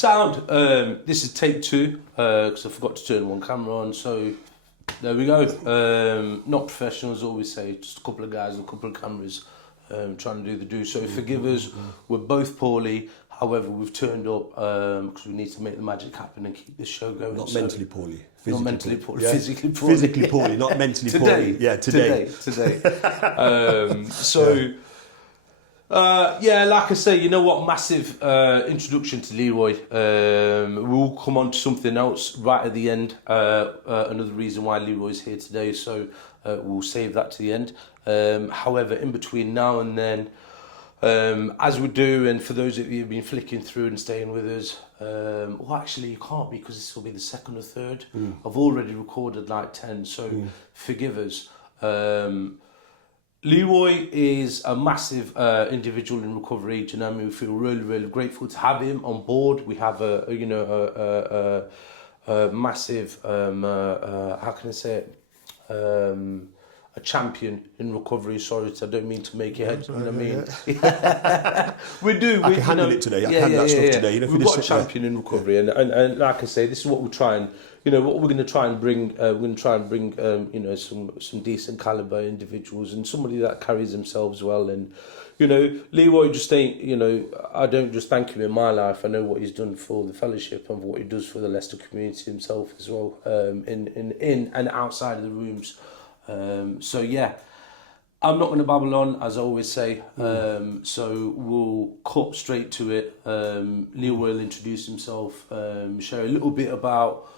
Sound. This is take two because I forgot to turn one camera on. So there we go. Not professionals, always say. Just a couple of guys and a couple of cameras trying to do the do. So forgive us. We're both poorly. However, we've turned up because we need to make the magic happen and keep this show going. Not mentally poorly. Not mentally poorly. Yeah. Physically poorly. Physically poorly, not mentally poorly. Yeah, today. Yeah, like I say, you know what? Massive introduction to Leroy. We'll come on to something else right at the end. Another reason why Leroy's here today, so we'll save that to the end. However, in between now and then, as we do, and for those of you who've been flicking through and staying with us, well, actually, you can't because this will be the second or third. I've already recorded like 10, so forgive us. Leroy is a massive individual in recovery. Do you know what I mean? We feel really, really grateful to have him on board. We have a massive, how can I say it? A champion in recovery. Sorry, I don't mean to make your head. You know what I mean? Yeah. we do. I can handle it today. I can handle that stuff today. You know, we've got a champion in recovery, and like I say, this is what we're trying. You know what we're going to try and bring. We're going to try and bring, you know, some decent caliber individuals and somebody that carries themselves well. And you know, Leroy just ain't. You know, I don't just thank him in my life. I know what he's done for the fellowship and what he does for the Leicester community himself as well. In and outside of the rooms. So yeah, I'm not going to babble on, as I always say. So we'll cut straight to it. Leroy will introduce himself, share a little bit about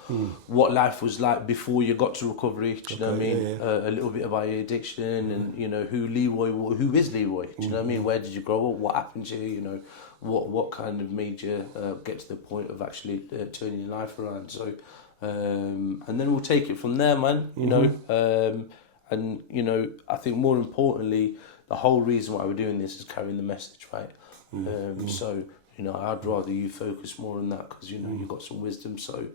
what life was like before you got to recovery. Do you know what I mean? A little bit about your addiction and you know who is Leroy? Do you know what I mean? Where did you grow up? What happened to you? You know, what kind of made you get to the point of actually turning your life around? So, and then we'll take it from there, man. You know. And, you know, I think more importantly, the whole reason why we're doing this is carrying the message, right? So, you know, I'd rather you focus more on that because, you know, you've got some wisdom. So,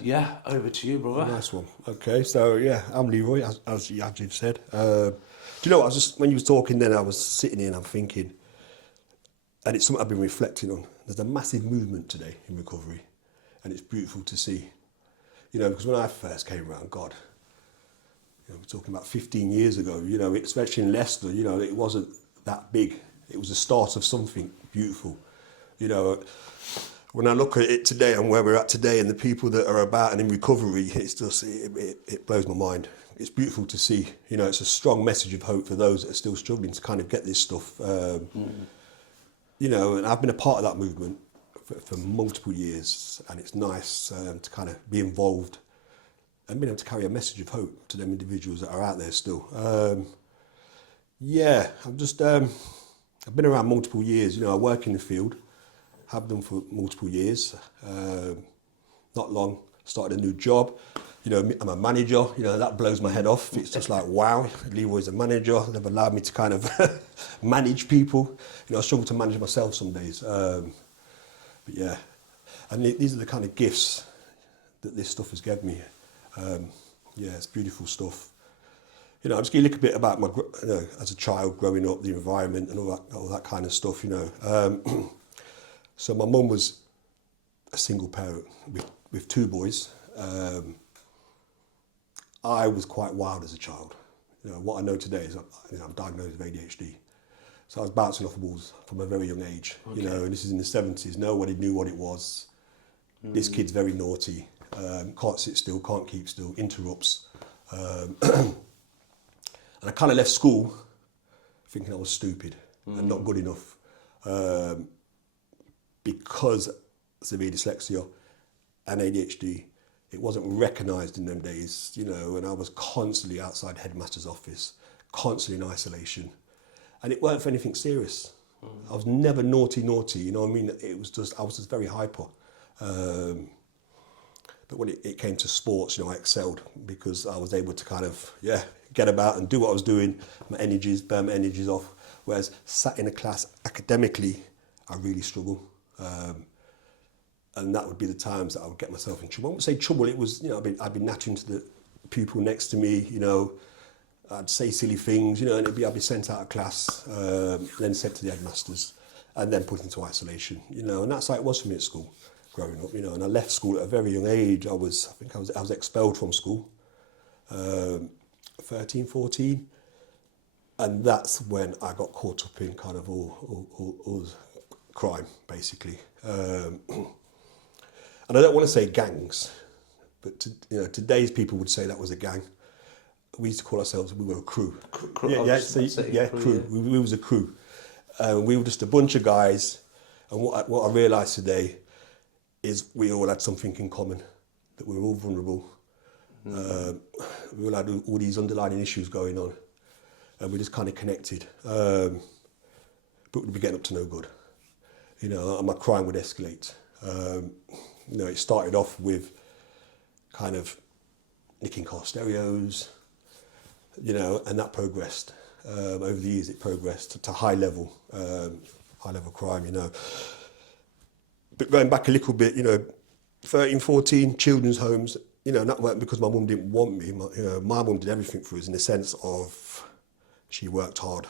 yeah, over to you, brother. Nice one. Okay, so, yeah, I'm Leroy, as you've said. Do you know what, when you was talking then, I was sitting here and I'm thinking, and it's something I've been reflecting on. There's a massive movement today in recovery, and it's beautiful to see. You know, because when I first came around, God, we're talking about 15 years ago, you know, especially in Leicester, you know, it wasn't that big. It was the start of something beautiful. You know, when I look at it today and where we're at today and the people that are about and in recovery, it's just, it blows my mind. It's beautiful to see. You know, it's a strong message of hope for those that are still struggling to kind of get this stuff. You know, and I've been a part of that movement for multiple years, and it's nice to kind of be involved and being able to carry a message of hope to them individuals that are out there still. Yeah, I've been around multiple years. You know, I work in the field, have done for multiple years. Not long, started a new job. You know, I'm a manager, you know, that blows my head off. It's just like, wow, Leroy's a manager. They've allowed me to kind of manage people. You know, I struggle to manage myself some days. But yeah, and these are the kind of gifts that this stuff has given me. Yeah, it's beautiful stuff. You know, I'm just going to look a bit about my, you know, as a child growing up, the environment and all that kind of stuff. You know, so my mum was a single parent with two boys. I was quite wild as a child. You know, what I know today is I'm diagnosed with ADHD. So I was bouncing off walls from a very young age. Okay. You know, and this is in the 70s. Nobody knew what it was. This kid's very naughty. Can't sit still, can't keep still, interrupts. And I kind of left school thinking I was stupid and not good enough because severe dyslexia and ADHD, it wasn't recognised in them days, you know, and I was constantly outside headmaster's office, constantly in isolation. And it weren't for anything serious. I was never naughty, you know what I mean? I was just very hyper. But when it came to sports, you know, I excelled because I was able to kind of, get about and do what I was doing, burn my energies off. Whereas sat in a class academically, I really struggle. And that would be the times that I would get myself in trouble. I wouldn't say trouble, it was, you know, I'd be nattering to the pupil next to me, you know, I'd say silly things, you know, and I'd be sent out of class, then sent to the headmasters. and then put into isolation, you know, and that's how it was for me at school growing up, you know, and I left school at a very young age. I was expelled from school, 13, 14, and that's when I got caught up in kind of all crime, basically. And I don't want to say gangs, but today's people would say that was a gang. We used to call ourselves, we were a crew. Crew. Crew. We was a crew. We were just a bunch of guys, and what I realised today is we all had something in common, that we were all vulnerable. We all had all these underlying issues going on, and we just kind of connected. But we'd be getting up to no good, you know, and my crime would escalate. You know, it started off with kind of nicking car stereos, you know, and that progressed. Over the years, it progressed to high level crime, you know. But going back a little bit, you know, 13, 14, children's homes, you know, and that weren't because my mum didn't want me. My mum did everything for us in the sense of she worked hard,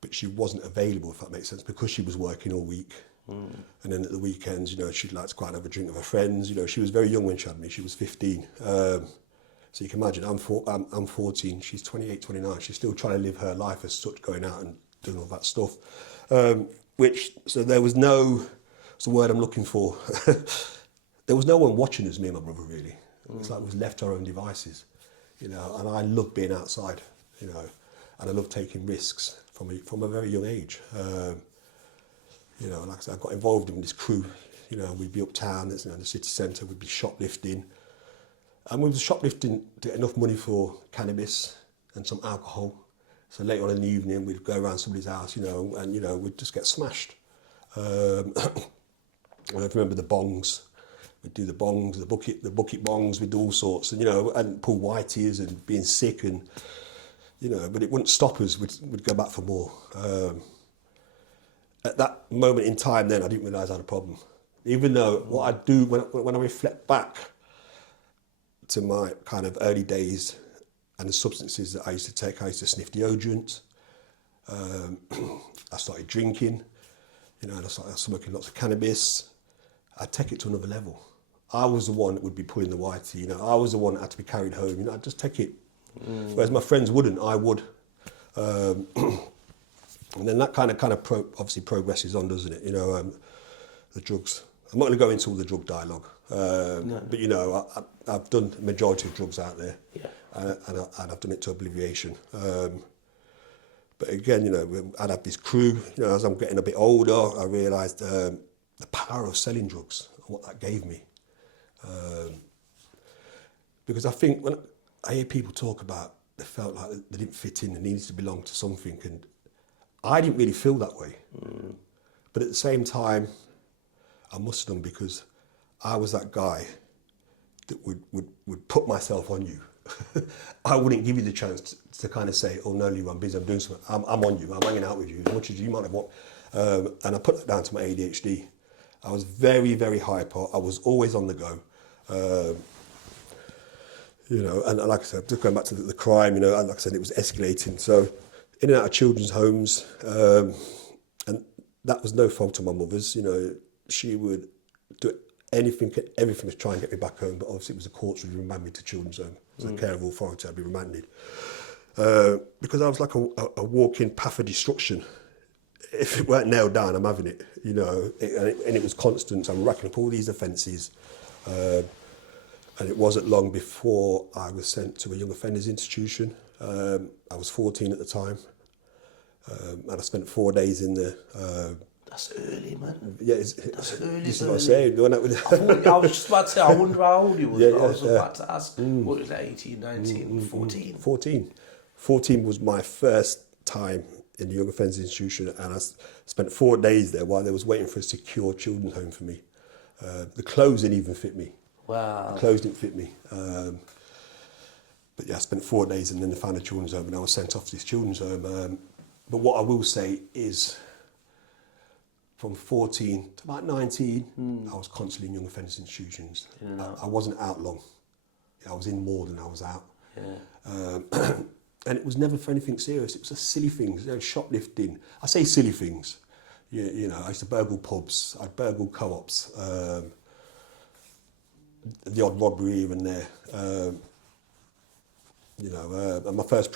but she wasn't available, if that makes sense, because she was working all week. And then at the weekends, you know, she'd like to go out and have a drink with her friends. You know, she was very young when she had me. She was 15. So you can imagine, I'm 14, she's 28, 29. She's still trying to live her life as such, going out and doing all that stuff. So there was no, what's the word I'm looking for? There was no one watching us, me and my brother, really. It's like we was left to our own devices, you know, and I love being outside, you know, and I love taking risks from a very young age. You know, like I said, I got involved in this crew, you know, we'd be uptown, you know, in the city centre, we'd be shoplifting. And we were shoplifting to get enough money for cannabis and some alcohol. So later on in the evening, we'd go around somebody's house, you know, and, you know, we'd just get smashed. I remember the bongs. We'd do the bongs, the bucket bongs, we'd do all sorts, and, you know, and pull whiteys and being sick and, you know, but it wouldn't stop us. We'd go back for more. At that moment in time then, I didn't realise I had a problem. Even though what I do, when I reflect back to my kind of early days and the substances that I used to take, I used to sniff deodorant, I started drinking, you know, and I started smoking lots of cannabis. I'd take it to another level. I was the one that would be pulling the whitey, you know, I was the one that had to be carried home, you know, I'd just take it. Whereas my friends wouldn't, I would. And then that kind of obviously progresses on, doesn't it? You know, the drugs. I'm not going to go into all the drug dialogue, no. But you know, I've done the majority of drugs out there, yeah. and I've done it to obliviation. But again, you know, I'd have this crew. You know, as I'm getting a bit older, I realised the power of selling drugs and what that gave me. Because I think when I hear people talk about they felt like they didn't fit in and needed to belong to something, and I didn't really feel that way. But at the same time, I must have done, because I was that guy that would put myself on you. I wouldn't give you the chance to kind of say, oh no, Leroy, I'm busy, I'm doing something. I'm on you, I'm hanging out with you as much as you might have want. And I put that down to my ADHD. I was very, very hyper. I was always on the go. You know, and like I said, just going back to the crime, you know, and like I said, it was escalating. So in and out of children's homes, and that was no fault of my mother's. You know, she would do everything to try and get me back home, but obviously it was the courts who would remand me to children's home. As a care of authority, I'd be remanded. Because I was like a walking path of destruction. If it weren't nailed down, I'm having it, you know, and it was constant. I'm racking up all these offences. And it wasn't long before I was sent to a young offenders institution. I was 14 at the time. And I spent 4 days in there. That's early, man. Yeah, that's early. This is what I'm saying. I was just about to say, I wonder how old he was. Yeah, I was about to ask, what was that, 18, 19, 14? 14 was my first time in the Young Offenders Institution, and I spent 4 days there while they was waiting for a secure children's home for me. The clothes didn't even fit me. Wow. The clothes didn't fit me. But yeah, I spent 4 days and then they found a children's home and I was sent off to this children's home. But what I will say is, from 14 to about 19, I was constantly in young offenders institutions. I wasn't out long. I was in more than I was out. Yeah. And it was never for anything serious. It was just silly things, you know, shoplifting. I say silly things. You know, I used to burgle pubs, I'd burgle co-ops, the odd robbery even there. You know, and my first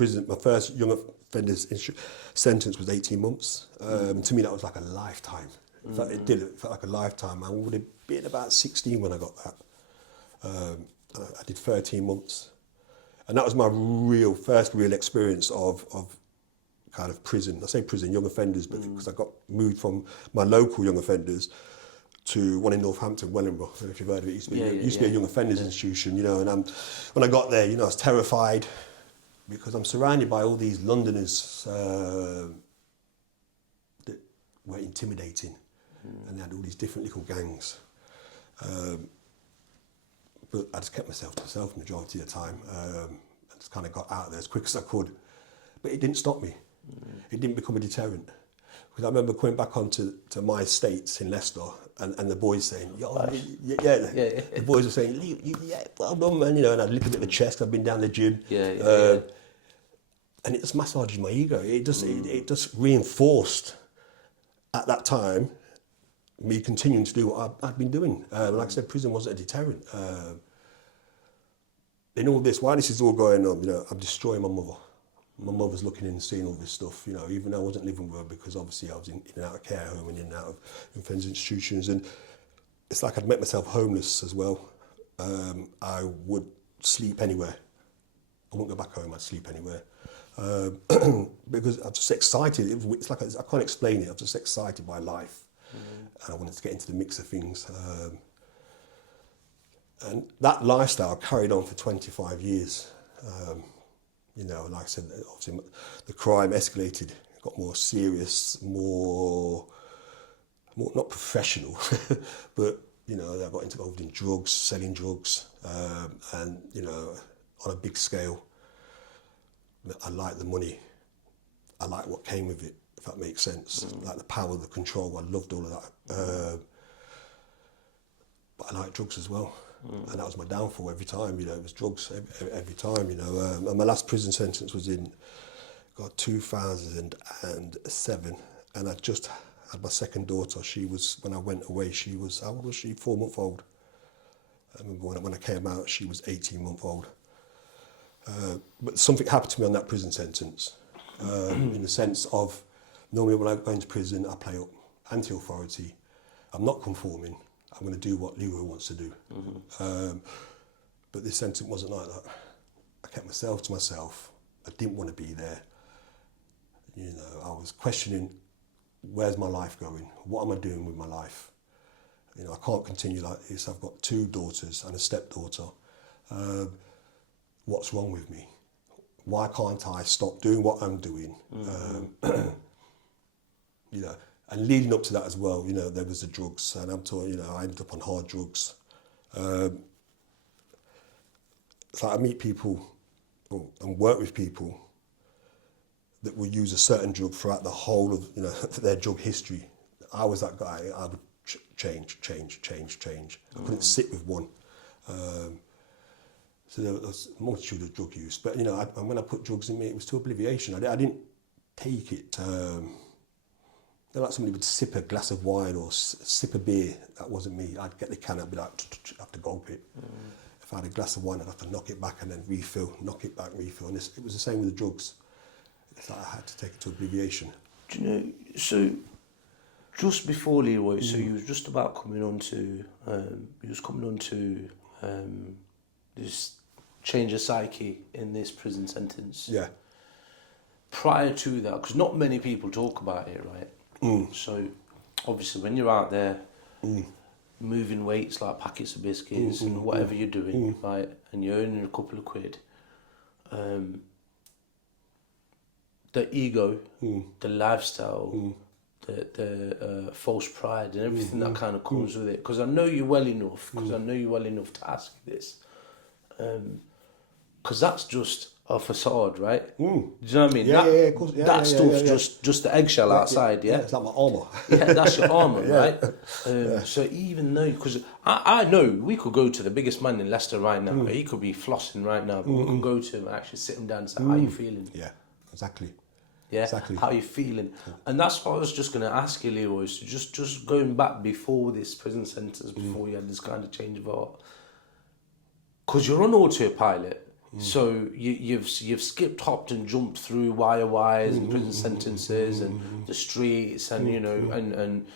young offenders sentence was 18 months. And to me, that was like a lifetime. It felt like a lifetime. I would have been about 16 when I got that. I did 13 months. And that was my first real experience of kind of prison. I say prison, young offenders, but because I got moved from my local young offenders to one in Northampton, Wellingborough. I don't know if you've heard of it. It used to be a young offenders institution, you know. And when I got there, you know, I was terrified because I'm surrounded by all these Londoners that were intimidating, and they had all these different little gangs. But I just kept myself to myself majority of the time. I just kind of got out of there as quick as I could. But it didn't stop me. It didn't become a deterrent. Because I remember coming back onto my estates in Leicester and the boys saying, the boys were saying, well done, man, you know, and I'd lick a bit of the chest, I've been down the gym. And it just massaged my ego. It just reinforced at that time me continuing to do what I'd been doing. Like I said, prison wasn't a deterrent. In all this, while this is all going on, you know, I'm destroying my mother. My mother's looking in and seeing all this stuff, you know, even though I wasn't living with her because obviously I was in and out of care home and in and out of offence institutions. And it's like I'd met myself homeless as well. I would sleep anywhere. I wouldn't go back home, I'd sleep anywhere. Because I'm just excited. It's like I can't explain it. I'm just excited by life. And I wanted to get into the mix of things. And that lifestyle carried on for 25 years. You know, like I said, obviously the crime escalated, got more serious, more not professional, but, you know, I got involved in drugs, selling drugs, and, you know, on a big scale. I like the money. I like what came with it, if that makes sense. Like the power, the control, I loved all of that. But I like drugs as well. And that was my downfall every time, you know, it was drugs every time, you know. And my last prison sentence was in, 2007. And I just had my second daughter. She was, when I went away, she was, how old was she? 4 months old. I remember when I came out, she was 18 months old. But something happened to me on that prison sentence, in the sense of, normally when I go into prison, I play up anti-authority. I'm not conforming. I'm going to do what Leroy wants to do. But this sentence wasn't like that. I kept myself to myself. I didn't want to be there. You know, I was questioning, where's my life going? What am I doing with my life? You know, I can't continue like this. I've got 2 daughters and a stepdaughter. What's wrong with me? Why can't I stop doing what I'm doing? You know, and leading up to that as well, you know, there was the drugs, and I'm talking, you know, I ended up on hard drugs. It's like I meet people and work with people that will use a certain drug throughout the whole of, you know, their drug history. I was that guy. I would change. I couldn't sit with one. So there was a multitude of drug use. But, you know, when I put drugs in me, it was to obliviation. I didn't take it. Like somebody would sip a glass of wine or sip a beer. That wasn't me. I'd get the can, I'd be like, I have to gulp it. If I had a glass of wine, I'd have to knock it back and then refill, knock it back, refill. And it was the same with the drugs. It's like I had to take it to obliviation. Do you know, so just before Leroy, so you was just about coming on to, this change of psyche in this prison sentence. Yeah. Prior to that, because not many people talk about it, right? So obviously when you're out there moving weights like packets of biscuits and whatever you're doing, right, and you're earning a couple of quid, the ego, the lifestyle, the false pride and everything that kind of comes with it. Because I know you well enough, to ask you this. Because that's just a facade, right? Do you know what I mean? Yeah, of course. That stuff's just the eggshell outside, yeah? It's like my armour. Yeah, that's your armour, right? So even though, because I know we could go to the biggest man in Leicester right now, he could be flossing right now, but we could go to him and actually sit him down and say, how are you feeling? Yeah, exactly. Yeah, Exactly. how you feeling, and that's what I was just gonna ask you, Leroy. So just going back before this prison sentence, before you had this kind of change of heart, because you're on autopilot. So you've skipped, hopped, and jumped through wire wires and prison sentences and the streets, and and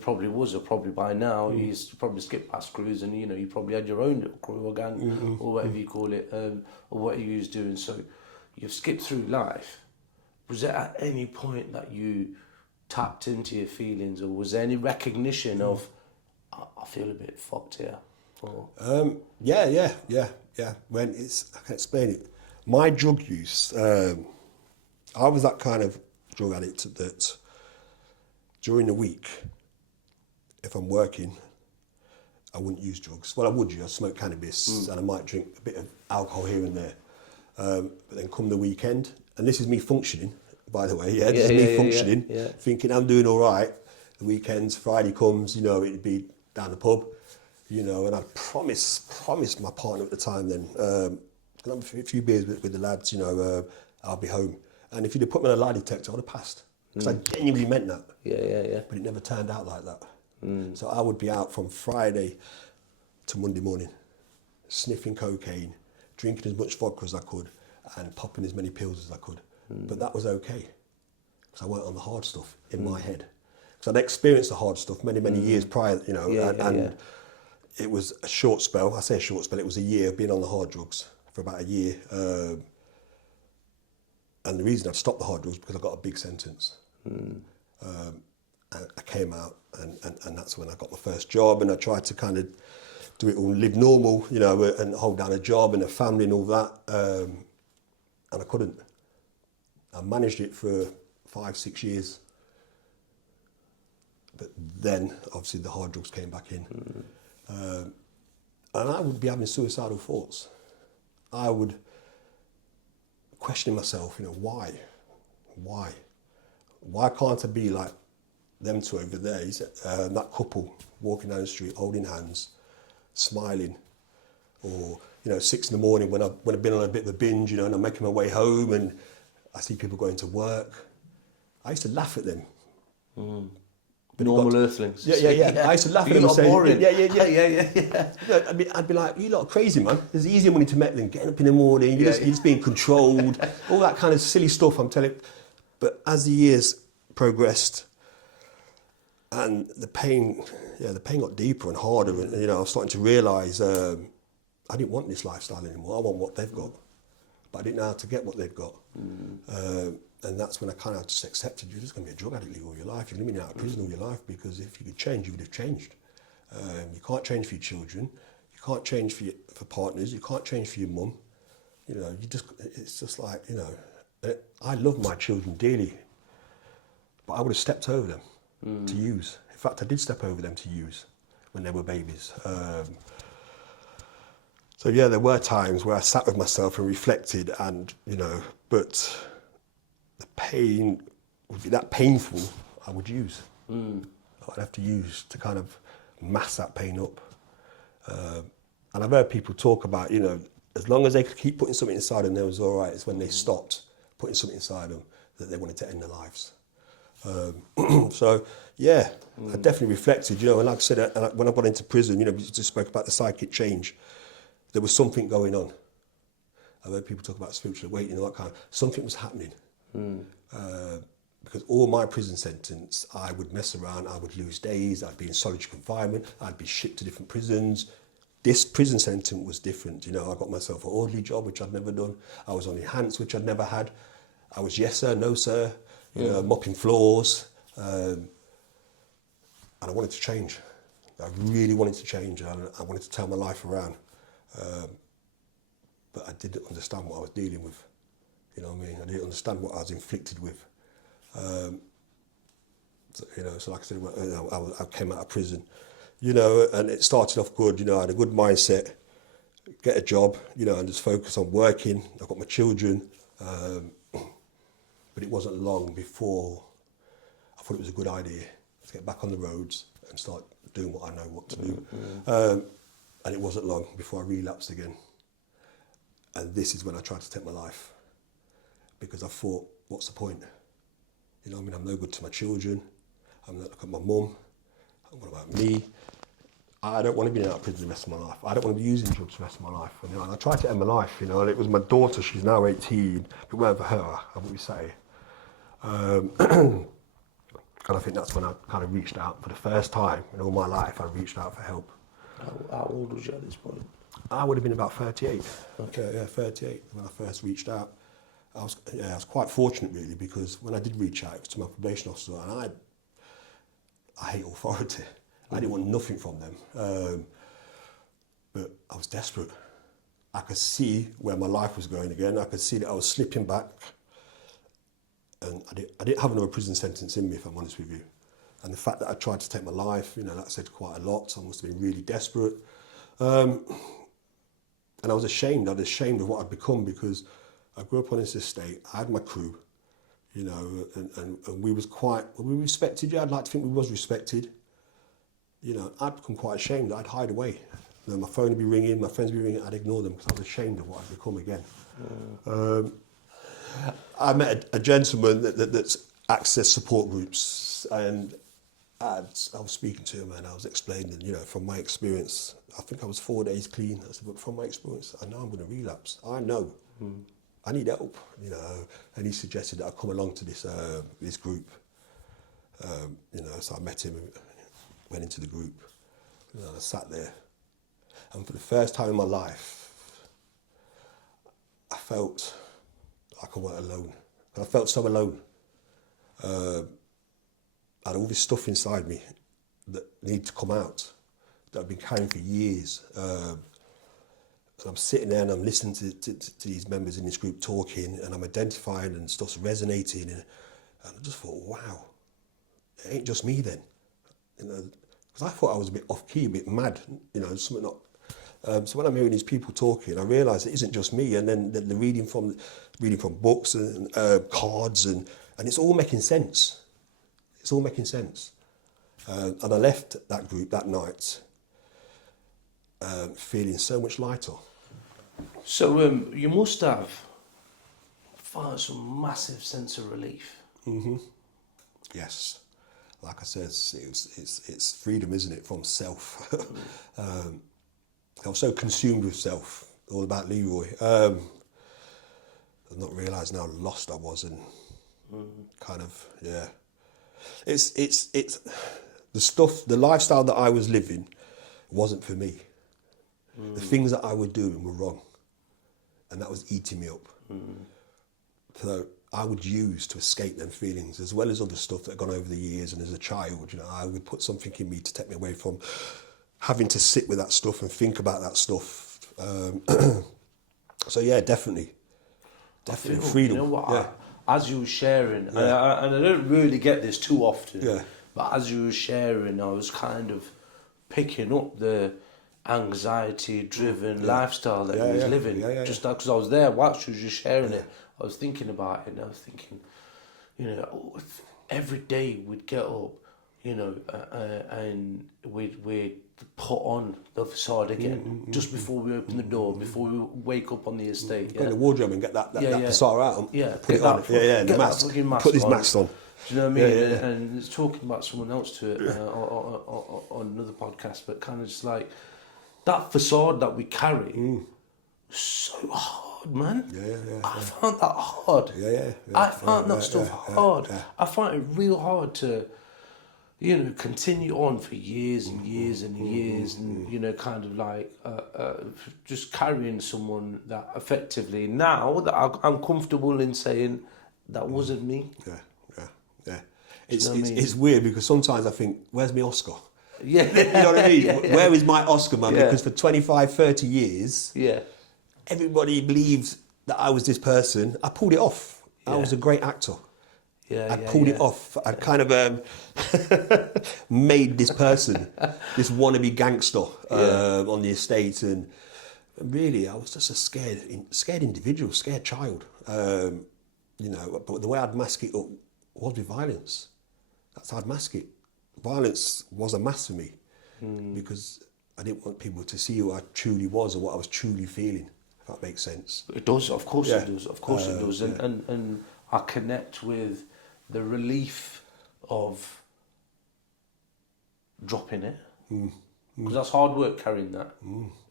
probably probably by now he's probably skipped past crews, and you probably had your own little crew or gang or whatever you call it, or what you was doing. So you've skipped through life. Was there at any point that you tapped into your feelings, or was there any recognition of, I feel a bit fucked here? Or... Yeah. When I can explain it. My drug use, I was that kind of drug addict that during the week, if I'm working, I wouldn't use drugs. Well, I would. I smoke cannabis and I might drink a bit of alcohol here and there. But then come the weekend, and this is me functioning, by the way. Yeah, this is me functioning, thinking I'm doing all right. The weekends, Friday comes, it'd be down the pub, and I'd promise my partner at the time then, a few beers with the lads, I'll be home. And if you'd have put me on a lie detector, I'd have passed. Because I genuinely meant that. Yeah. But it never turned out like that. So I would be out from Friday to Monday morning, sniffing cocaine, drinking as much vodka as I could, and popping as many pills as I could. But that was okay, because I weren't on the hard stuff in my head. Because I'd experienced the hard stuff many years prior, and it was a short spell. I say a short spell, it was a year of being on the hard drugs for about a year. And the reason I'd stopped the hard drugs because I got a big sentence. I came out, and that's when I got my first job, and I tried to kind of do it all, live normal, and hold down a job and a family and all that. And I couldn't. I managed it for 5-6 years. But then, obviously, the hard drugs came back in. And I would be having suicidal thoughts. I would question myself, why? Why can't I be like them two over there? That couple walking down the street, holding hands, smiling. Or, 6 in the morning when I've been on a bit of a binge, and I'm making my way home and I see people going to work. I used to laugh at them. Normal earthlings. Yeah. I used to laugh at them and say, yeah. I'd be like, you lot are crazy, man. There's easier money to make than getting up in the morning. You're just being controlled. All that kind of silly stuff, I'm telling you. But as the years progressed, and the pain got deeper and harder, and I was starting to realise I didn't want this lifestyle anymore. I want what they've got, but I didn't know how to get what they've got. And that's when I kind of just accepted you're just going to be a drug addict all your life. You're living out of prison all your life, because if you could change, you would have changed. You can't change for your children. You can't change for partners. You can't change for your mum. It's just like, I love my children dearly, but I would have stepped over them to use. In fact, I did step over them to use when they were babies. So there were times where I sat with myself and reflected, and but the pain would be that painful. I would use. I'd have to use to kind of mask that pain up. And I've heard people talk about, as long as they could keep putting something inside them, they was all right. It's when they stopped putting something inside them that they wanted to end their lives. I definitely reflected, and like I said, when I got into prison, we just spoke about the psychic change. There was something going on. I've heard people talk about spiritual awakening and all that kind of, something was happening. Because all my prison sentence, I would mess around, I would lose days, I'd be in solitary confinement, I'd be shipped to different prisons. This prison sentence was different. I got myself an orderly job, which I'd never done. I was on enhanced, which I'd never had. I was yes sir, no sir, mopping floors. And I wanted to change. I really wanted to change. I wanted to turn my life around. But I didn't understand what I was dealing with. You know what I mean? I didn't understand what I was inflicted with. So like I said, I came out of prison, and it started off good. I had a good mindset, get a job, and just focus on working. I got my children, but it wasn't long before I thought it was a good idea to get back on the roads and start doing what I know what to do. And it wasn't long before I relapsed again. And this is when I tried to take my life, because I thought, what's the point? You know, I mean, I'm no good to my children. I'm not look at my mum. What about me? I don't want to be in and out of prison the rest of my life. I don't want to be using drugs the rest of my life. And, you know, and I tried to end my life, you know, and it was my daughter, she's now 18. If it weren't for her, I wouldn't be sat here. And I think that's when I kind of reached out for the first time in all my life. I reached out for help. How old was you at this point? I would have been about 38. Okay. Yeah, 38 when I first reached out. I was quite fortunate really, because when I did reach out, it was to my probation officer, and I hate authority. I didn't want nothing from them, but I was desperate. I could see where my life was going again. I could see that I was slipping back, and I didn't have another prison sentence in me, if I'm honest with you. And the fact that I tried to take my life, you know, that said quite a lot. I must have been really desperate. And I was ashamed. I was ashamed of what I'd become, because I grew up on this estate. I had my crew, you know, and we was quite, we respected. Yeah, I'd like to think we was respected. You know, I'd become quite ashamed. I'd hide away. You know, my phone would be ringing, my friends would be ringing. I'd ignore them because I was ashamed of what I'd become again. I met a gentleman that's accessed support groups, and I was speaking to him and I was explaining, you know, from my experience, I think I was 4 days clean. I said, but from my experience, I know I'm going to relapse. I know. I need help, you know. And he suggested that I come along to this group. You know, so I met him, went into the group, and I sat there. And for the first time in my life, I felt like I wasn't alone. I felt so alone. I had all this stuff inside me that needed to come out, that I've been carrying for years. And I'm sitting there and I'm listening to these members in this group talking, and I'm identifying and stuff's resonating. And I just thought, wow, it ain't just me then. You know, because I thought I was a bit off key, a bit mad, you know, something not. So when I'm hearing these people talking, I realise it isn't just me. And then the reading from books and cards, and it's all making sense. It's all making sense. And I left that group that night feeling so much lighter. So you must have found some massive sense of relief. Mm-hmm. Yes. Like I said, it's freedom, isn't it, from self. I was so consumed with self, all about Leroy. I've not realised how lost I was, and kind of, yeah. It's the lifestyle that I was living wasn't for me. The things that I was doing were wrong, and that was eating me up. So I would use to escape them feelings, as well as other stuff that had gone over the years. And as a child, you know, I would put something in me to take me away from having to sit with that stuff and think about that stuff. So yeah, definitely freedom. You know what? Yeah. As you were sharing, and I don't really get this too often, Yeah. but as you were sharing, I was kind of picking up the anxiety-driven lifestyle that he was living. Just because I was there whilst you were just sharing it, I was thinking about it, and I was thinking, you know, every day we'd get up, you know, and we'd put on the facade again just before we open the door, before we wake up on the estate. Go in the wardrobe and get that facade out and put it on. The mask. Put this mask on. Do you know what I mean? And it's talking about someone else to it on another podcast, but kind of just like that facade that we carry, so hard, man. I found that hard. I found that stuff hard. I find it real hard to, you know, continue on for years and years and years, and you know, kind of like just carrying someone that effectively, now that I'm comfortable in saying that wasn't me. Yeah. It's weird, because sometimes I think, where's my Oscar? Yeah. You know what I mean? Where is my Oscar, man? Because for 25, 30 years, everybody believed that I was this person. I pulled it off. I was a great actor. I pulled it off. I kind of made this person, this wannabe gangster on the estate, and really I was just a scared individual, scared child. You know, but the way I'd mask it up was with violence. That's how I'd mask it. Violence was a mask for me, because I didn't want people to see who I truly was or what I was truly feeling, if that makes sense. It does, of course it does, of course it does. And I connect with the relief of dropping it. Because that's hard work carrying that.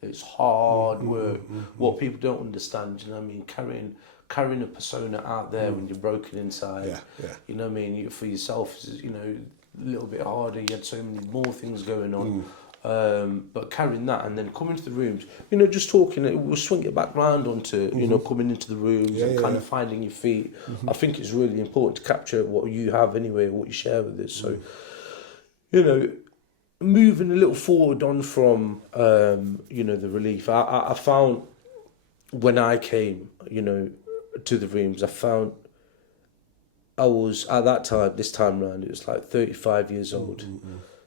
It's hard work. What people don't understand, you know what I mean? Carrying a persona out there when you're broken inside. You know what I mean? For yourself, you know, a little bit harder. You had so many more things going on. But carrying that and then coming to the rooms, you know, just talking, we'll swing it back round onto, you know, coming into the rooms and kind of finding your feet. I think it's really important to capture what you have anyway, what you share with us. So, you know, moving a little forward on from, you know, the relief, I found when I came, you know, to the rooms, I found I was, at that time, this time round, it was like 35 years old,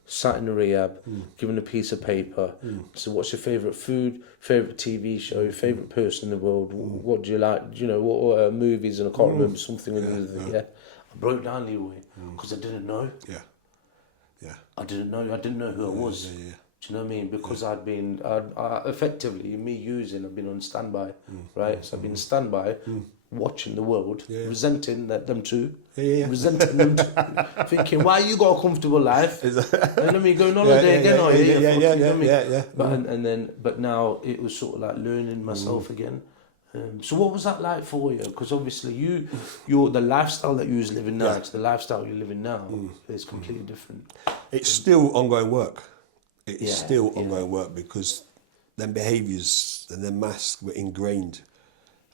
sat in a rehab, given a piece of paper. So what's your favourite food, favourite TV show, favourite person in the world, what do you like, you know, what movies, and I can't remember something or the other, yeah. I broke down, Leroy, because I didn't know. I didn't know who I was. Do you know what I mean? Because I'd been, effectively, me using, I've been on standby, right? So I've been standby, watching the world, resenting them too, resenting them too, thinking, why you got a comfortable life? You know what I mean? Going on holiday again, are you? You know what I mean? But now it was sort of like learning myself again. So what was that like for you? Because obviously you're the lifestyle that you was living now to the lifestyle you're living now is completely different. It's still ongoing work. It's still ongoing work because them behaviours and them masks were ingrained,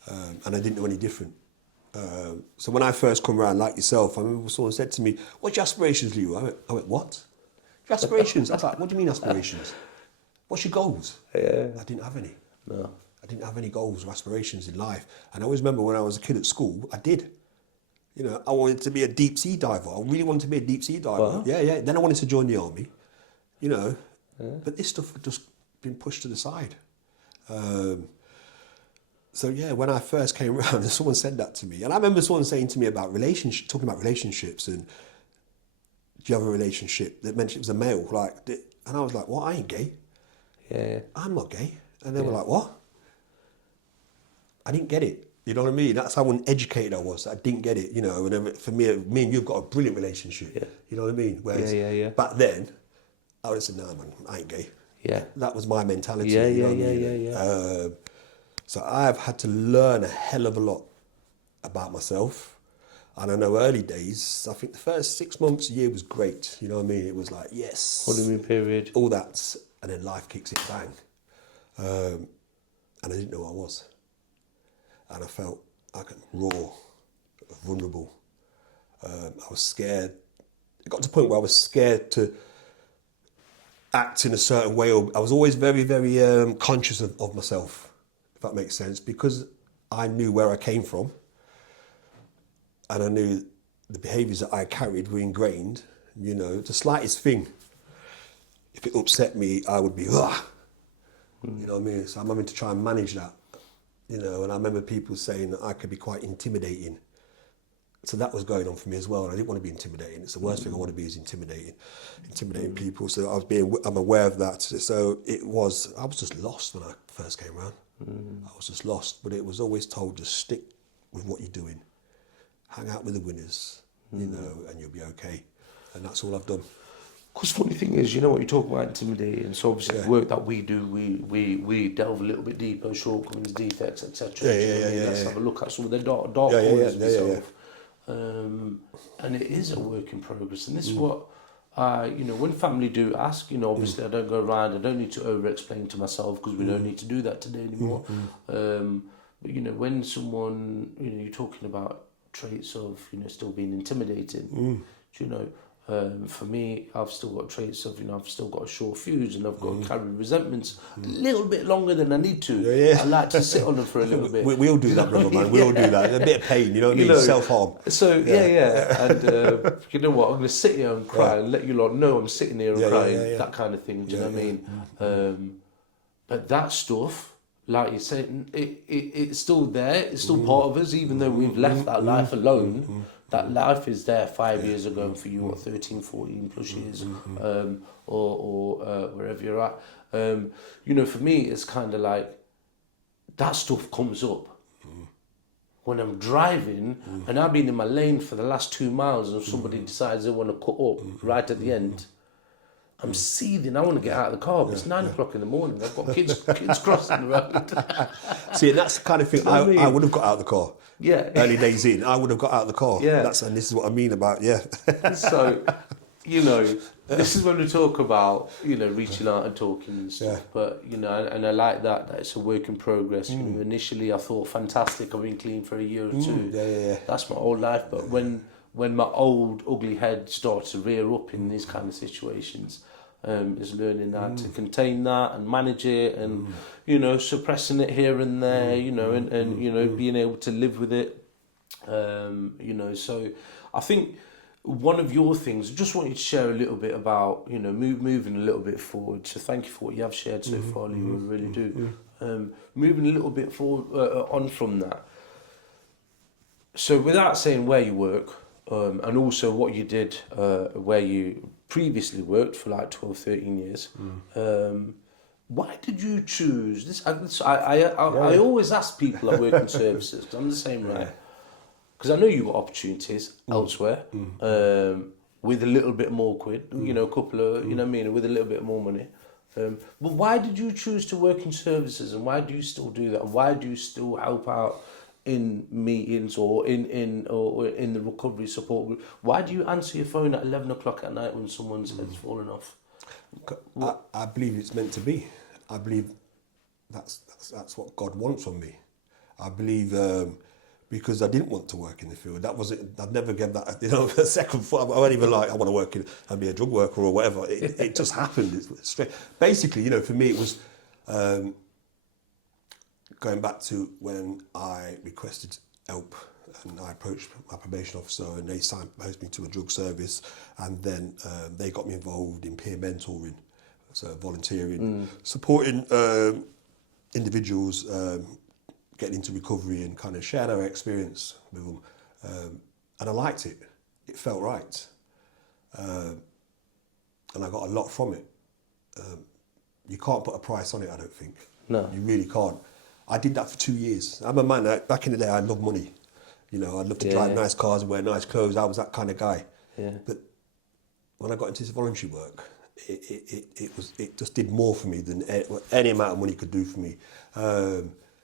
and I didn't know any different. So when I first come around, like yourself, I remember someone said to me, "What's your aspirations, Leroy?" I went, "What? Your aspirations?" I was like, "What do you mean aspirations? What's your goals?" I didn't have any. No. I didn't have any goals or aspirations in life. And I always remember when I was a kid at school, I did. You know, I wanted to be a deep sea diver. I really wanted to be a deep sea diver. Wow. Yeah. Then I wanted to join the army, you know. But this stuff had just been pushed to the side. So yeah, when I first came around, someone said that to me. And I remember someone saying to me about talking about relationships and, do you have a relationship that meant it was a male? And I was like, what? I ain't gay. I'm not gay. And they were like, what? I didn't get it. You know what I mean? That's how uneducated I was. I didn't get it, you know. And for me and you've got a brilliant relationship. You know what I mean? Whereas back then, I would have said, "Nah, man, I ain't gay." That was my mentality. So I've had to learn a hell of a lot about myself. And I know early days, I think the first 6 months, a year was great. You know what I mean? It was like, yes. Honeymoon period. All that. And then life kicks it bang. And I didn't know who I was. And I felt like raw, vulnerable. I was scared. It got to the point where I was scared to act in a certain way. I was always very, very conscious of myself, if that makes sense, because I knew where I came from and I knew the behaviours that I carried were ingrained. You know, the slightest thing, if it upset me, I would be, ah. You know what I mean? So I'm having to try and manage that. You know, and I remember people saying that I could be quite intimidating. So that was going on for me as well. And I didn't want to be intimidating. It's the worst thing I want to be is intimidating people. So I'm aware of that. So I was just lost when I first came around. I was just lost, but it was always told to stick with what you're doing. Hang out with the winners, you know, and you'll be okay. And that's all I've done. Because funny thing is, you know what you talk about intimidating. So obviously the work that we do, we delve a little bit deeper, shortcomings, defects, etc. Let's have a look at some of the dark corners of yourself. And it is a work in progress. And this is what, you know, when family do ask, you know, obviously I don't go around, I don't need to over-explain to myself because we don't need to do that today anymore. But, you know, when someone, you know, you're talking about traits of, you know, still being intimidating, you know, for me, I've still got traits of, you know, I've still got a short fuse and I've got to carry resentments a little bit longer than I need to. I like to sit on them for a little bit. We all do that, brother, man. We all do that. A bit of pain, you know what I mean? Self-harm. So, And you know what? I'm going to sit here and cry and let you lot know I'm sitting here and crying, that kind of thing. Do you know what I mean? But that stuff, like you said, it's still there. It's still part of us, even though we've left that life alone. That life is there 5 years ago, and for you, what, 13, 14 plus years, or wherever you're at. You know, for me, it's kind of like that stuff comes up when I'm driving and I've been in my lane for the last 2 miles and somebody decides they want to cut up right at the end, I'm seething. I want to get out of the car, but it's 9 o'clock in the morning. I've got kids crossing the road. See, that's the kind of thing I would have got out of the car. Yeah. Early days in, I would have got out of the car. Yeah. And this is what I mean about, So, you know, this is when we talk about, you know, reaching out and talking and stuff. Yeah. But, you know, and I like that it's a work in progress. You know, initially I thought, fantastic, I've been clean for a year or two. Yeah. That's my whole life. But when my old ugly head starts to rear up in these kind of situations, is learning how to contain that and manage it and, you know, suppressing it here and there, you know, and you know, being able to live with it. You know, so I think one of your things, I just want you to share a little bit about, you know, moving a little bit forward. So thank you for what you have shared so far, Leroy, I really do. Moving a little bit forward on from that. So without saying where you work, and also what you did where you previously worked for like 12, 13 years, why did you choose this? I always ask people that work in services, 'cause I'm the same way. Because I know you got opportunities elsewhere with a little bit more quid, you know, a couple of, you know what I mean, with a little bit more money. But why did you choose to work in services, and why do you still do that? And why do you still help out in meetings or in the recovery support group? Why do you answer your phone at 11 o'clock at night when someone's head's fallen off? I believe it's meant to be. I believe that's what God wants from me. I believe because I didn't want to work in the field. That wasn't. I'd never give that, you know, a second thought. I wasn't even like I want to work in and be a drug worker or whatever. It just happened. It's straight. Basically, you know, for me it was going back to when I requested help and I approached my probation officer and they signposted me to a drug service, and then they got me involved in peer mentoring, so volunteering, supporting individuals getting into recovery and kind of share their experience with them. And I liked it. It felt right. And I got a lot from it. You can't put a price on it, I don't think. No. You really can't. I did that for 2 years. I'm a man that, back in the day, I loved money. You know, I loved to drive nice cars and wear nice clothes. I was that kind of guy. Yeah. But when I got into this voluntary work, it just did more for me than any amount of money could do for me.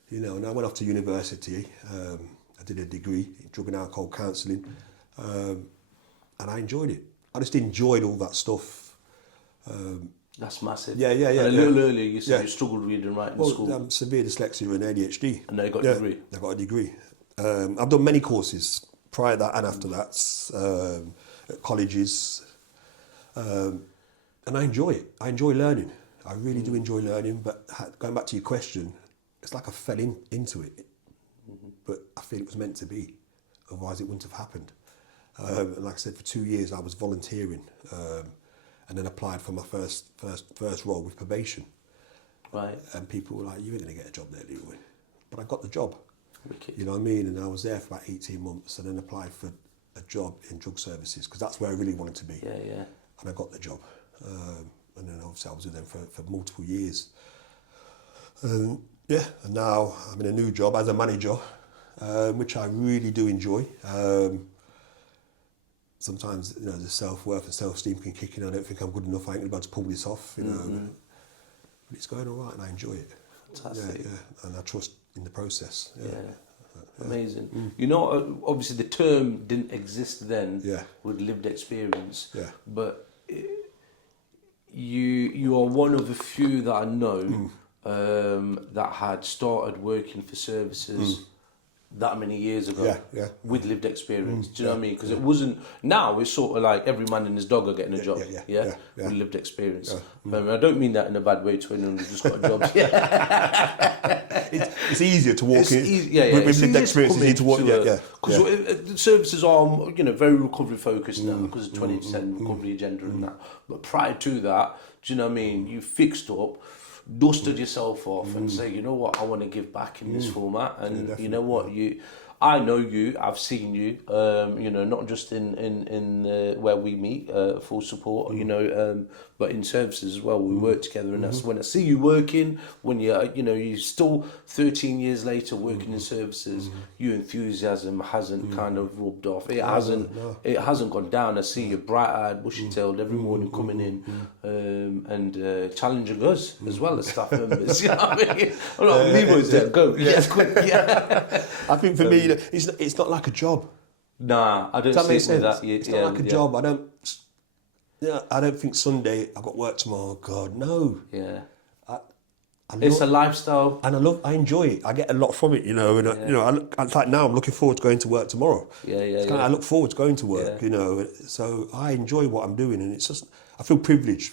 You know, and I went off to university. I did a degree in drug and alcohol counselling, and I enjoyed it. I just enjoyed all that stuff. That's massive. Yeah. And a little earlier, you said you struggled reading and writing in school. I'm severe dyslexia and ADHD. And now you got a degree. I got a degree. I've done many courses prior to that and after that, at colleges, and I enjoy it. I enjoy learning. I really do enjoy learning. But going back to your question, it's like I fell into it, but I feel it was meant to be. Otherwise, it wouldn't have happened. And like I said, for 2 years, I was volunteering. And then applied for my first role with probation. Right. And people were like, "You ain't gonna get a job there, Leroy." But I got the job. Wicked. You know what I mean? And I was there for about 18 months, and then applied for a job in drug services because that's where I really wanted to be. Yeah. And I got the job. And then obviously I was with them for multiple years. And now I'm in a new job as a manager, which I really do enjoy. Sometimes, you know, the self-worth and self-esteem can kick in. I don't think I'm good enough. I ain't going to be able to pull this off, you know. But it's going all right and I enjoy it. Fantastic. Yeah. And I trust in the process. Yeah. Amazing. You know, obviously the term didn't exist then with lived experience. Yeah. But you are one of the few that I know that had started working for services that many years ago with lived experience. Do you know what I mean? Because it wasn't, now it's sort of like every man and his dog are getting a job, with lived experience. I don't mean that in a bad way to anyone who's just got a job. It's easier to walk in with lived experience. It's easier to walk because services are, you know, very recovery focused now because of 20% recovery agenda and that. But prior to that, do you know what I mean? You fixed up, dusted yourself off and say, you know what, I want to give back in this format. And you know what, I know you, I've seen you, you know, not just in where we meet for support, you know, but in services as well. We work together, and that's when I see you working, when you're still 13 years later working in services, your enthusiasm hasn't kind of rubbed off. It hasn't gone down. I see you bright-eyed, bushy-tailed every morning coming in and challenging us as well as staff members. You know what I mean? I'm like, Leroy's there, go. Yes, quick, yeah. I think for me, it's not like a job. Nah, I don't Does that see make it sense? with that. It's not like a job. I don't think Sunday I've got work tomorrow. God, no. Yeah. I It's a lifestyle. And I enjoy it. I get a lot from it, you know. And in fact, now I'm looking forward to going to work tomorrow. I look forward to going to work, you know. So I enjoy what I'm doing, and it's just I feel privileged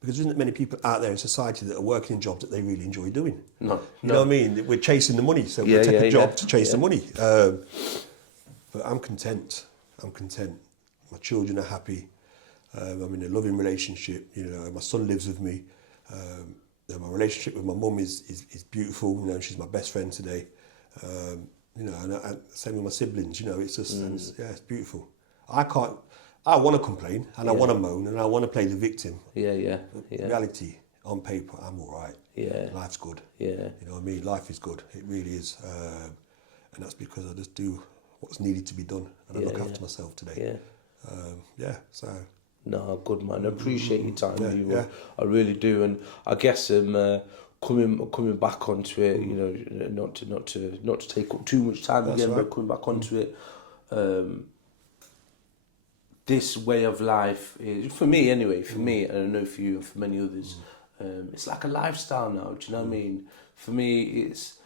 because there isn't many people out there in society that are working in jobs that they really enjoy doing. No, you know what I mean. We're chasing the money, so we take a job to chase the money. But I'm content. My children are happy. I'm in a loving relationship. You know, my son lives with me. My relationship with my mum is beautiful. You know, she's my best friend today. You know, and same with my siblings. You know, it's just it's beautiful. I want to complain and I want to moan and I want to play the victim. Yeah. Reality, on paper, I'm all right. Yeah. Life's good. Yeah. You know what I mean? Life is good. It really is. And that's because I just do what's needed to be done and I look after myself today. Yeah. So. No, good man. I appreciate your time, Leroy. I really do, and I guess coming back onto it, you know, not to take up too much time again, but coming back onto it. This way of life is, for me anyway, and I know for you and for many others, it's like a lifestyle now. Do you know what I mean? For me, it's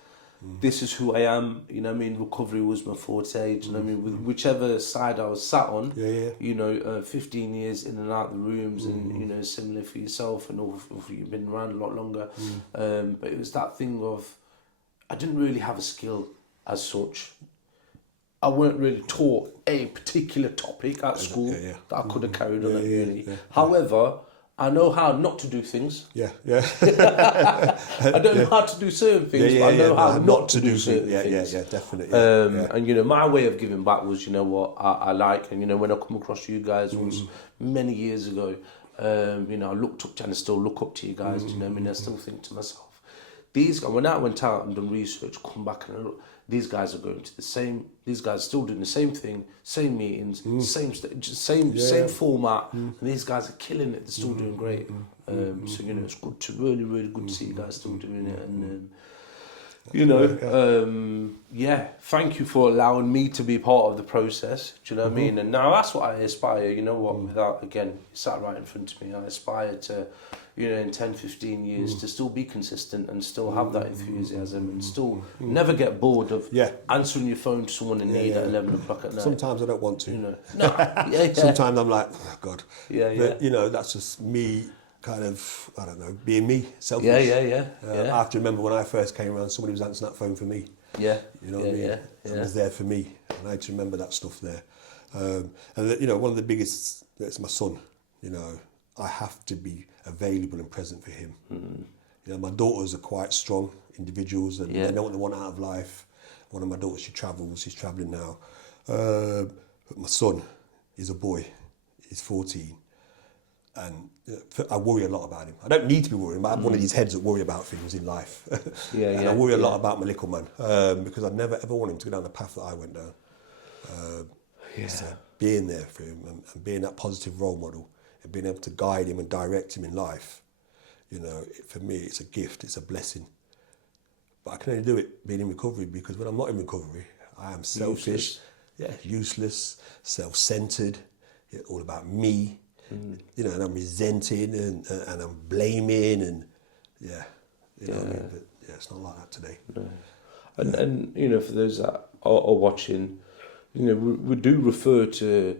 this is who I am. You know what I mean? Recovery was my forte. Do you know what I mean? With whichever side I was sat on, you know, 15 years in and out the rooms, and you know, similar for yourself, and all you've been around a lot longer. But it was that thing of I didn't really have a skill as such. I weren't really taught a particular topic at school that I could have carried on really. However, I know how not to do things. I don't know how to do certain things, but I know how not to do certain things. Yeah, definitely. And you know, my way of giving back was, you know what, I like, and you know, when I come across you guys was many years ago. You know, I looked up to, and I still look up to you guys. You know, what I mean, I still think to myself, these guys. When I went out and done research, come back and I look. These guys are going to the same. These guys are still doing the same thing, same meetings, same format, and these guys are killing it. They're still doing great. So you know, it's good to really good to see you guys still doing it, and you know, thank you for allowing me to be part of the process. Do you know what I mean? And now that's what I aspire. You know what? Without again, you sat right in front of me. I aspire to, you know, in 10, 15 years to still be consistent and still have that enthusiasm and still never get bored of answering your phone to someone in need at 11 o'clock at night. Sometimes I don't want to. You know, Sometimes I'm like, oh God. But, you know, that's just me kind of, I don't know, being me, selfish. I have to remember when I first came around, somebody was answering that phone for me. You know what I mean? And was there for me. And I had to remember that stuff there. And, you know, one of the biggest, it's my son, you know, I have to be available and present for him. You know, my daughters are quite strong individuals and they know what they want out of life. One of my daughters, she travels, she's travelling now. But my son is a boy, he's 14. And I worry a lot about him. I don't need to be worrying, but I'm one of these heads that worry about things in life. And I worry a lot about my little man because I'd never ever want him to go down the path that I went down. So being there for him and being that positive role model and being able to guide him and direct him in life, you know, for me it's a gift, it's a blessing. But I can only do it being in recovery because when I'm not in recovery, I am selfish, useless, self-centered, all about me. You know, and I'm resenting and I'm blaming and you know what I mean? But it's not like that today. No. And you know, for those that are watching, you know, we do refer to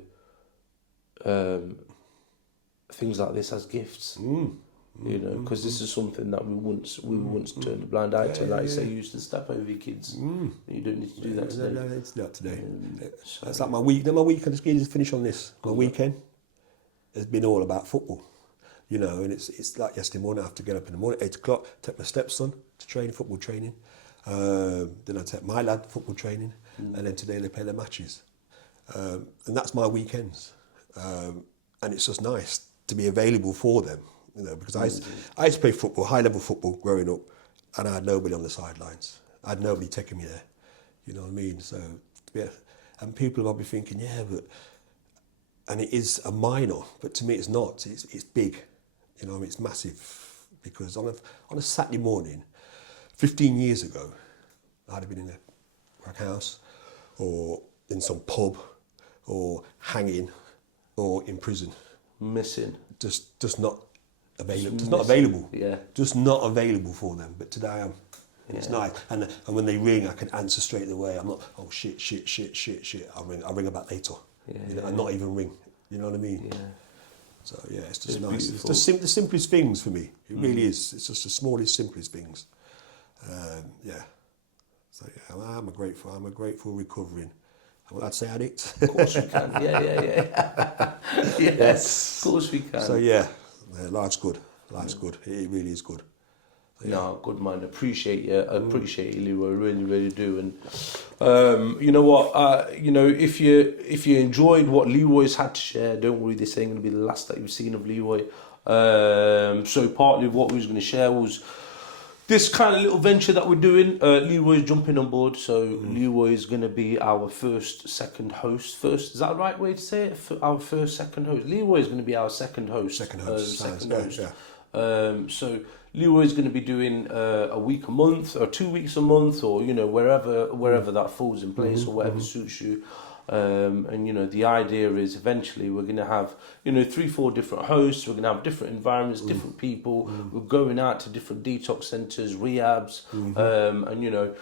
things like this as gifts. You know, because this is something that we once turned a blind eye to. Like you say, you used to step over your kids. You don't need to do that today. No, it's not today. It's like my week. Then my weekend, just finish on this. My weekend has been all about football, you know, and it's like yesterday morning I have to get up in the morning, 8 o'clock, take my stepson to football training. Then I take my lad football training, and then today they play their matches. And that's my weekends. And it's just nice to be available for them, because I used to play football, high-level football growing up, and I had nobody on the sidelines. I had nobody taking me there, you know what I mean? So, yeah, and people will be thinking, and it is a minor, but to me it's not. It's big, it's massive, because on a Saturday morning, 15 years ago, I'd have been in a crack house, or in some pub, or hanging, or in prison. Missing. Just not available. Just not available. Yeah. Just not available for them. But today I am. And it's nice. And when they ring, I can answer straight away. I'm not, oh shit. I'll ring about later. And not even ring. You know what I mean? Yeah. So yeah, it's just nice. Beautiful. It's the simplest things for me. It really is. It's just the smallest, simplest things. So yeah, I'm a grateful recovering. Well, I'd say addict. Of course we can. Yeah. Yes, of course we can. So yeah, life's good. Life's good. It really is good. So, yeah. No, good man. Appreciate you. Appreciate you, Leroy. Really, really do. And you know what? If you enjoyed what Leroy's had to share, don't worry. This ain't going to be the last that you've seen of Leroy. So partly what we was going to share was this kind of little venture that we're doing. Leroy's jumping on board, so Leroy is going to be our second host. Is that the right way to say it? Our second host. Leroy is going to be our second host. Second host. So Leroy is going to be doing a week a month, or 2 weeks a month, or wherever that falls in place, or whatever suits you. And the idea is eventually we're going to have 3-4 different hosts. We're going to have different environments, different people. We're going out to different detox centres, rehabs, and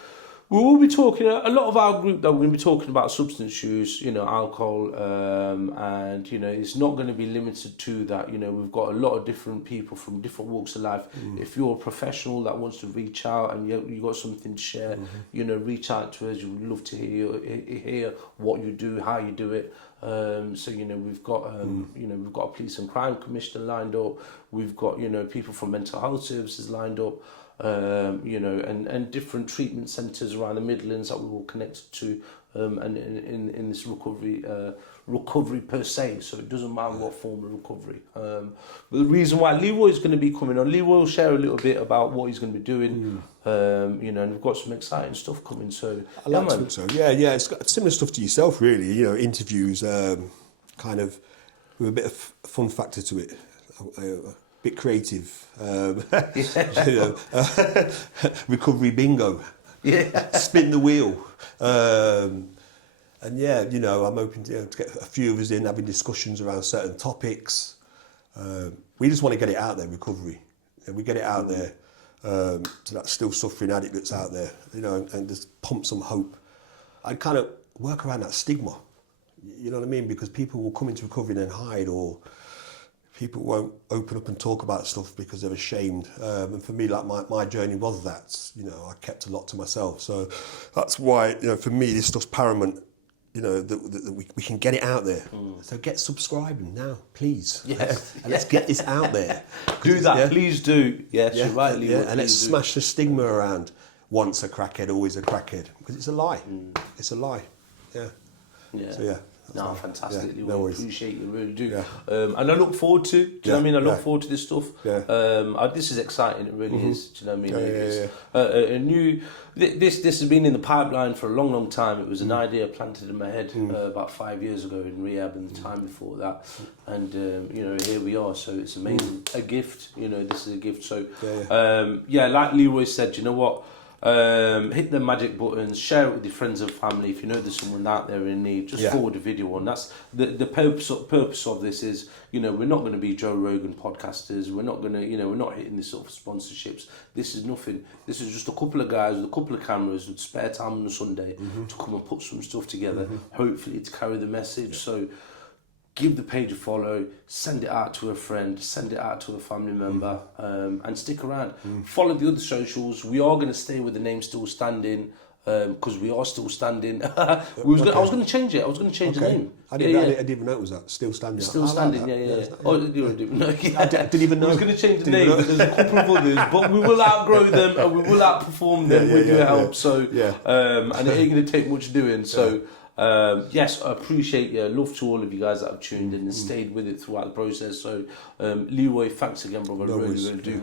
we will be talking a lot of our group that we're going to be talking about substance use, alcohol, and it's not going to be limited to that. We've got a lot of different people from different walks of life. If you're a professional that wants to reach out and you got something to share, reach out to us. We would love to hear what you do, how you do it. So we've got a police and crime commissioner lined up. We've got people from mental health services lined up. And different treatment centres around the Midlands that we will connect to, and in this recovery per se. So it doesn't matter what form of recovery. But the reason why Leroy is going to be coming on, Leroy will share a little bit about what he's going to be doing. And we've got some exciting stuff coming. So I like to think so. Yeah, it's got similar stuff to yourself, really. Interviews, kind of with a bit of fun factor to it. Bit creative, recovery bingo, spin the wheel, and I'm hoping to get a few of us in having discussions around certain topics. We just want to get it out there, recovery. We get it out there to that still suffering addict that's out there, and just pump some hope. And kind of work around that stigma, you know what I mean? Because people will come into recovery and then hide, or people won't open up and talk about stuff because they're ashamed. And for me, like my journey was that, I kept a lot to myself. So that's why, for me, this stuff's paramount, that we can get it out there. So get subscribing now, please. Yes. And let's get this out there. Do that, please do. Yes, you're right, Leroy. And let's smash the stigma around once a crackhead, always a crackhead. Because it's a lie. It's a lie. Yeah. So yeah. No, fantastic. No worries. Appreciate you, really do. Yeah. And I look forward to. Do you know what I mean? I look forward to this stuff. Yeah. This is exciting. It really is. Do you know what I mean? A new. This has been in the pipeline for a long, long time. It was an idea planted in my head about 5 years ago in rehab, and the time before that. And here we are. So it's amazing. A gift. This is a gift. So like Leroy said, you know what? Hit the magic buttons, share it with your friends and family. If you know there's someone out there in need, just forward a video on. That's the purpose of this is, we're not going to be Joe Rogan podcasters. We're not going to, we're not hitting this sort of sponsorships. This is nothing. This is just a couple of guys with a couple of cameras with spare time on a Sunday to come and put some stuff together, hopefully to carry the message. So give the page a follow, send it out to a friend, send it out to a family member, and stick around. Follow the other socials. We are going to stay with the name still standing. because we are still standing. I was going to change it. I was going to change the name. I didn't even know it was that. Still standing. Still standing, yeah. Oh, you didn't know. I didn't even know. I was going to change the name, but there's a couple of others, but we will outgrow them and we will outperform them with your help. So, and it ain't going to take much doing. So, yes, I appreciate you. Love to all of you guys that have tuned in and stayed with it throughout the process. So, Leroy, thanks again, brother. I really do.